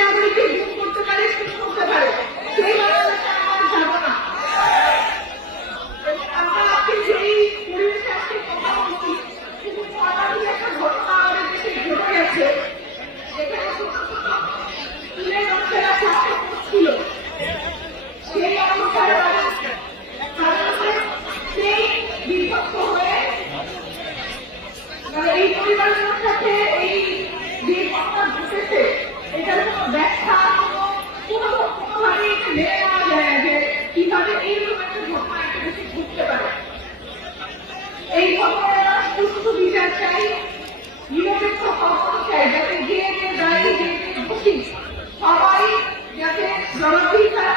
নাগরিককে গুম করতে পারে, খুন করতে পারে, সেই বাংলাদেশে আমরা যাবো না। আমরা আজকে যেই পরিবেশে আজকে কথা বলছি, কিন্তু পরবর্তী একটা ঘটনা আমাদের দেশে ঘটে গেছে, যেখানে স্কুলের বাচ্চারা ক্লাসে পড়ছিল, সেই অবস্থায় সেই বিভক্ত হয়ে এই পরিবারের সাথে এই যে ঘটনা ঘটেছে, এটার কোনো ব্যাখ্যা কোনোভাবে মেনে নেওয়া যায় না যে কিভাবে এইরকম একটা ঘটনা একটা দেশে ঘটতে পারে। এই ঘটনাটা সুষ্ঠু বিচার চাই, নিরপেক্ষ হওয়া চাই, যাতে যে দায়ী যে দোষী সবাই যাতে জবাবদিহিতার